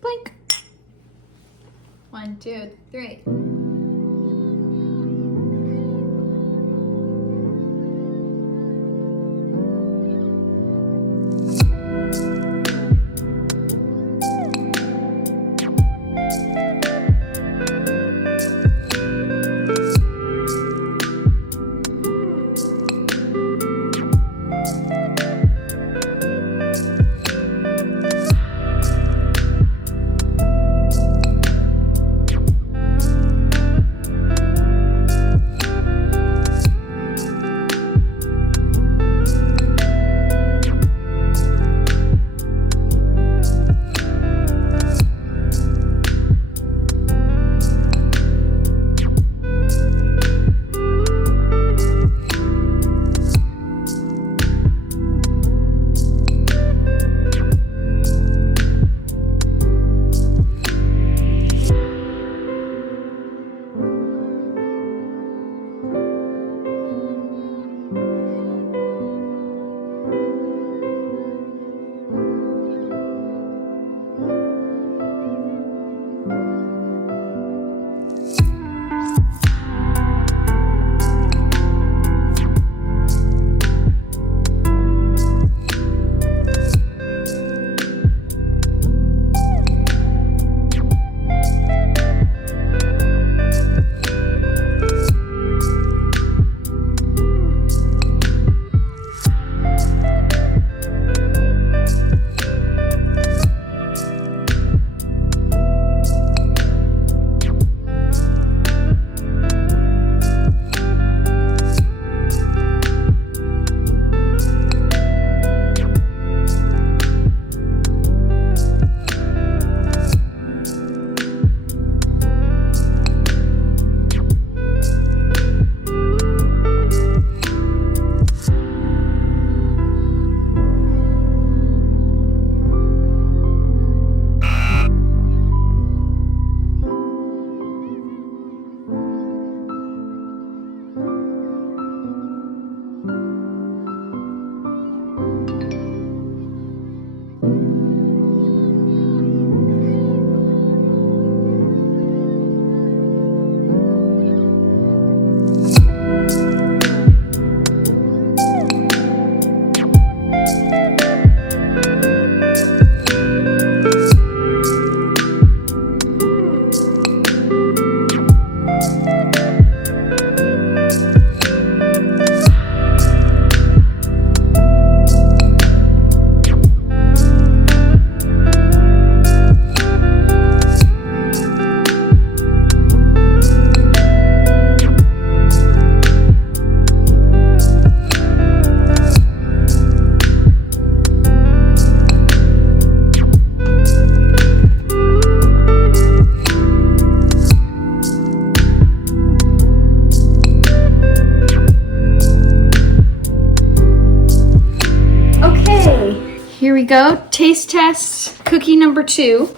Blink. 1, 2, 3. Here we go. Taste test cookie number 2.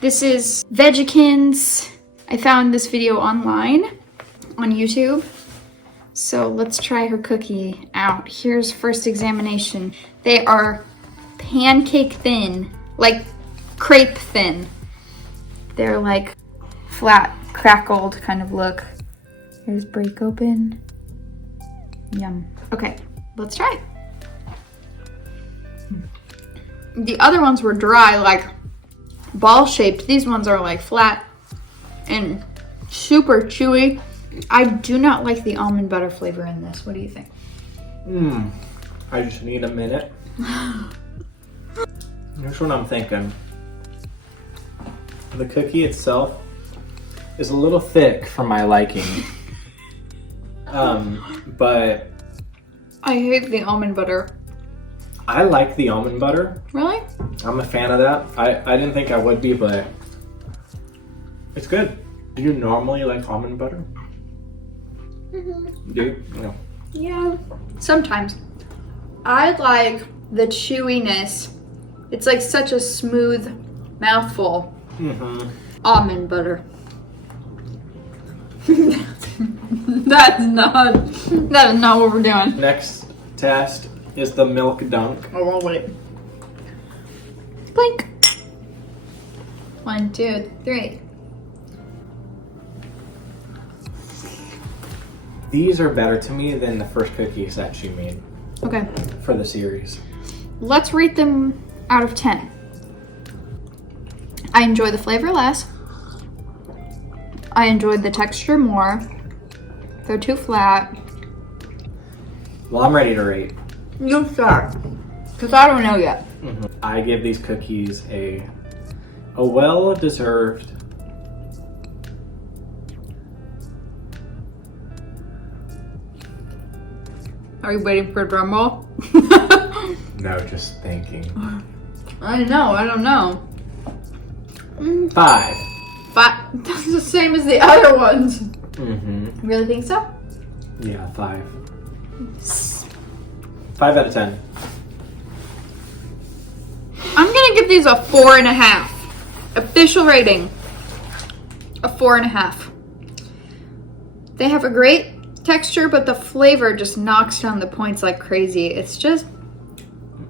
This is Veggiekins. I found this video online on YouTube. So let's try her cookie out. Here's first examination. They are pancake thin, like crepe thin. They're like flat, crackled kind of look. Here's break open. Yum. Okay, let's try. The other ones were dry, like ball shaped. These ones are like flat and super chewy. I do not like the almond butter flavor in this. What do you think? I just need a minute. Here's what I'm thinking. The cookie itself is a little thick for my liking. But I hate the almond butter. I like the almond butter. Really? I'm a fan of that. I didn't think I would be, but it's good. Do you normally like almond butter? Do you? No. Yeah, sometimes. I like the chewiness. It's like such a smooth mouthful. Almond butter. That is not what we're doing. Next test is the milk dunk. Oh, well, wait. Blink. 1, 2, 3. These are better to me than the first cookies that she made Okay. for the series. Let's rate them out of 10. I enjoy the flavor less. I enjoyed the texture more. They're too flat. Well, I'm ready to rate. You start. Because I don't know yet. I give these cookies a well-deserved. Are you waiting for a drum roll? No, just thinking. I don't know. 5. 5. That's the same as the other ones. Mm-hmm. Really think so? Yeah, 5. 5 out of 10. I'm gonna give these a 4.5. Official rating. A 4.5. They have a great texture, but the flavor just knocks down the points like crazy. It's just...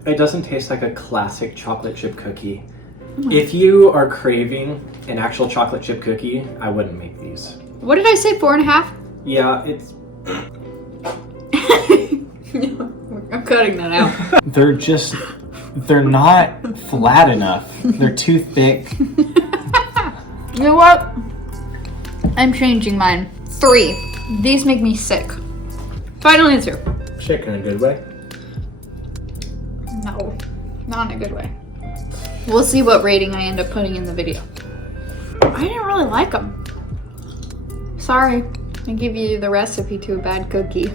It doesn't taste like a classic chocolate chip cookie. If you are craving an actual chocolate chip cookie, I wouldn't make these. What did I say, 4.5? Yeah, it's... I'm cutting that out. They're not flat enough. They're too thick. You know what? I'm changing mine. 3. These make me sick. Final answer. Sick in a good way. No, not in a good way. We'll see what rating I end up putting in the video. I didn't really like them. Sorry, I give you the recipe to a bad cookie.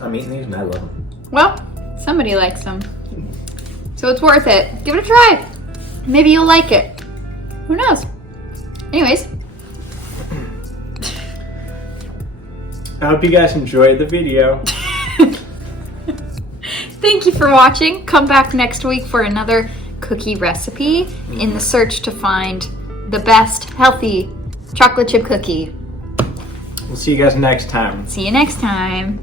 I'm eating these and I love them. Well, somebody likes them. So it's worth it. Give it a try. Maybe you'll like it. Who knows? Anyways. I hope you guys enjoyed the video. Thank you for watching. Come back next week for another cookie recipe in the search to find the best healthy chocolate chip cookie. We'll see you guys next time. See you next time.